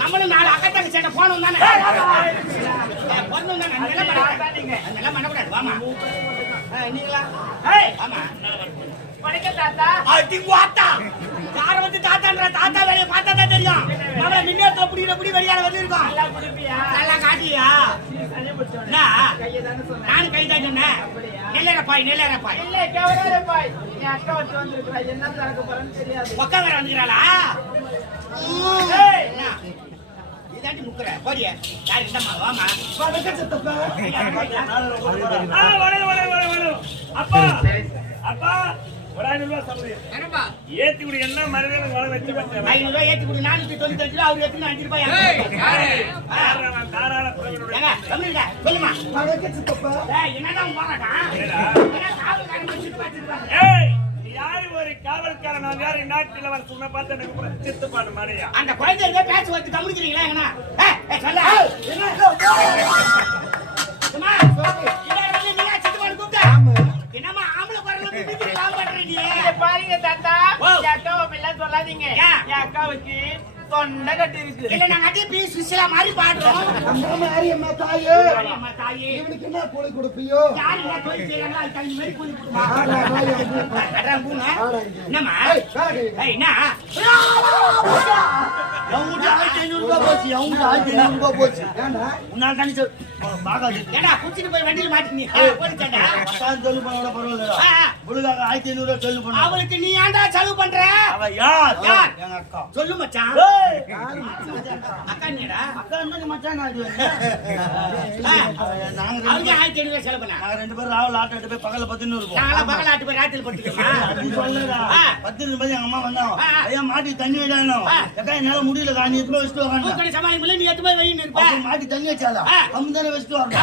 நம்மளும் நாலு அக்கத்தாங்க சேட்ட போனோம் தானே பண்ணக்கூடாது வாமா நீங்களா ஆமா காரை வந்து தாத்தான்ற தாத்தா வேலையை பார்த்தா தான் தெரியும் நம்மள மின்னேற்ற புடி வெளியால வந்துருக்கோம் நல்லா காட்டியா நானும் கை தான் சொன்னேன் நெல்லேரப்பாய் ஒக்கா வேற வந்துக்கிறாளா இதாண்டி முக்குற போறிய யாரு இந்தம்மா வாமா அப்பா அப்பா ஒரு 500 ரூபாய் சம்பளம் ஏத்தி குடி என்ன மறுபடியும் வள வச்சு 500 ரூபாய் ஏத்தி குடி 495 ரூபாய் அவர் ஏத்தி 5 ரூபாய் தாராள சொல்லுமா என்னதான் யாரு ஒரு காவல்காரன் நான் யாரு நாட்டில் வர சொன்ன பார்த்து எனக்கு சித்துப்பாடு மாதிரியா அந்த குழந்தை ஏதோ பேச வந்து கவனிக்கிறீங்களா எங்கண்ணா சொல்ல என்னமா ஆம்பளை குரல் பாருங்க தாத்தா அக்காவை சொல்லாதீங்க என் அக்காவுக்கு தொண்டை கட்டி இருக்கு இல்ல நாங்க அதே பீஸ் விசிலா மாதிரி பாடுறோம் அந்த மாதிரி அம்மா தாயே அம்மா தாயே இவனுக்கு என்ன கூலி கொடுப்பியோ யாரு என்ன கோயில் செய்யறாங்க அது தனி மாதிரி கூலி கொடுப்பா அடறா பூனா என்னம்மா என்ன அவங்க 1500 ரூபாய் போச்சு அவங்க 1500 ரூபாய் போச்சு ஏண்டா உன்னால தனி பாகாது ஏடா குச்சிட்டு போய் வண்டியில மாட்டினீ போடிச்சடா பத்தாயிரம் செலவு பண்ணா பரவாயில்லை புளுகாக 1500 ரூபாய் செலவு பண்ணா அவளுக்கு நீ ஏன்டா செலவு பண்ற அவ யார் எங்க அக்கா சொல்லு மச்சான் அக்கா நீடா அக்கா என்ன மச்சான் அது நாங்க அவங்க 1500 ரூபாய் செலவு பண்ணா நாங்க ரெண்டு பேரும் ராவல் ஆட்ட எடுத்து போய் பகல்ல 11 இருப்போம் நாங்க பகல் ஆட்டு போய் ராத்திரி படுத்துக்கோமா அப்படி சொல்லடா 10 நிமிஷம் எங்க அம்மா வந்தாங்க ஐயா மாட்டி தண்ணி வைடானோ அக்கா என்னால முடியல காணி எடுத்து வச்சிட்டு வாங்க உன்னை சமாளிக்கல நீ எடுத்து போய் வைன்னு இருப்ப மாட்டி தண்ணி வச்சாலா அம்தானே வச்சிட்டு வாங்க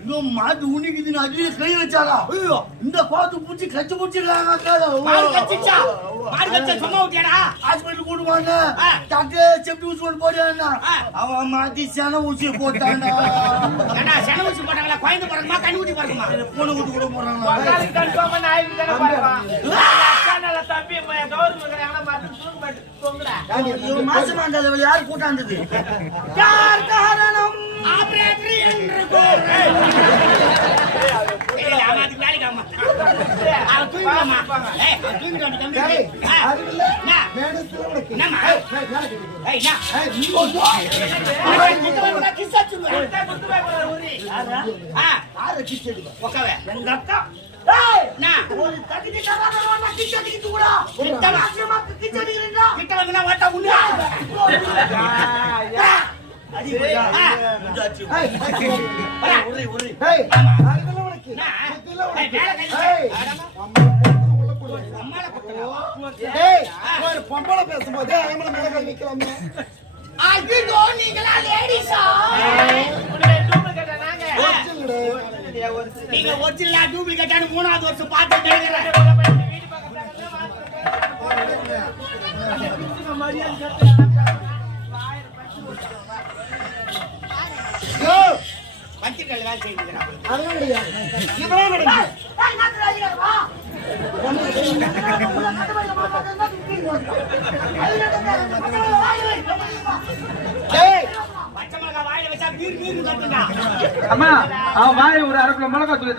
ஐயோ மாட்டு உனிக்குதுன்னு அதுலயே கை வச்சாலா ஐயோ இந்த கோத்து பூச்சி கச்சு பூச்சிருக்காங்க அக்கா மாடு கச்சிச்சா மாடு கச்ச சும்மா விட்டியாடா ஹாஸ்பிடல் கூட்டு வாங்க டாக்டர் செப்டி ஊசி போடுறானா அவன் மாட்டி சன ஊசி போட்டானா ஏடா சன ஊசி போட்டாங்களா குழந்தை பிறக்குமா கண்ணு ஊட்டி பிறக்குமா பூனை ஊட்டி கூட போறாங்களா பகாலி கன்ஃபார்ம் நாய் தான பாருவா அக்கானால தம்பி கவர்மெண்ட் எங்கனா மாட்டு தூக்கு மாட்டு தொங்குடா ஐயோ மாசமா அந்த யார் கூட்டாந்தது யார் காரணம் ஆபரேட்டர் என்று கோரே ஏய் ஆமாதுக்கு வேலைக்கு ஆமா அவ தூங்கிடுமா ஏய் தூங்கிடு தம்பி அதுல நான் மேடத்துல உனக்கு என்னமா ஏய் நான் நீ போடா நீ கிஸ்ஸா சொல்லுடா குத்து போற ஊரி யார கிஸ் எடுக்க ஒக்கவே எங்க அக்கா ஏய் நான் ஒரு தட்டிக்கு தராதவனா கிஸ் அடிக்கிட்டு கூட கிட்ட ஆசிரமா கிஸ் அடிக்கிறீங்களா கிட்ட வந்தா வாட்டா உன்னியா அடி போடா முஞ்சாச்சு ஒரே ஒரே ஏய் அதுல உனக்கு இதுல உனக்கு வேலை கை அம்மால பக்கறா ஏய் ஒரு பொம்பளை பேசும்போது ஆம்பளை மேல கை வைக்கலாமே ஐயோ நீங்களா லேடிஸா நீங்க ஒரிஜினலா டூப்ளிகேட்டான 3வது வருஷம் பார்த்து கேக்குறேன். பத்திரிக்கை வேலை செய்யுங்கிறான். இதெல்லாம் நடக்குது. ஏய், பச்சை மிளகா வாயில வச்சா வீர் வீர் கட்டுண்டா. அம்மா அவன் வாயை ஒரு அரை கிலோ மிளகா தூள்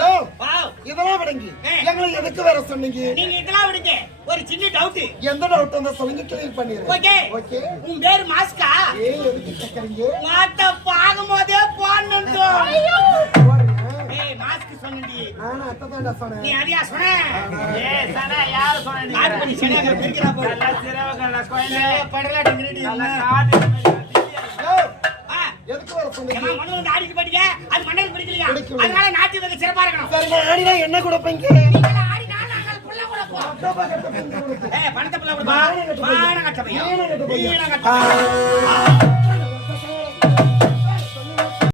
யோ, வாவ். இதெல்லாம் விடுங்க. எங்களை எதுக்கு வேற சொன்னீங்க? நீங்க இதெல்லாம் விடுங்க. ஒரு சின்ன டவுட். எந்த டவுட் வந்தா சொல்லுங்க, கிளியர் பண்ணிடுறேன். ஓகே. ஓகே. உன் பேர் மாஸ்கா? ஏய், எதுக்கு கேக்குறீங்க? மாட்ட பாக்கும்போதே போனந்தோ. போறேன். ஏய் மாஸ்க் சொன்னடி. நானும் அத்ததான்டா சொன்னேன். நீ அடியா சொன்ன. ஏய் சனா யாரு சொன்னீங்க காட் பண்ணி சரியாக பிரிக்கிறா போற. நல்லா சிரவகல்ல கோயிலே படல டிகிரி. நல்லா காது ஏய், ஆ. எதுக்கு வேற சொன்னீங்க? ஏமா மண்ணு வந்து ஆடிக்கு படிக்க. அது மண்ணுக்கு பிடிக்கலையா? பிடிக்கல. அதனால நாட்டி வந்து சிறப்பா இருக்கணும். சரி, நான் ஆடினா என்ன கொடுப்பீங்க? நீங்க ஆடினா நாங்கள் புள்ள கூட போ. ஏய் பணத்தை புள்ள கொடுப்பா. வான கட்ட பையா. வீண கட்ட பையா.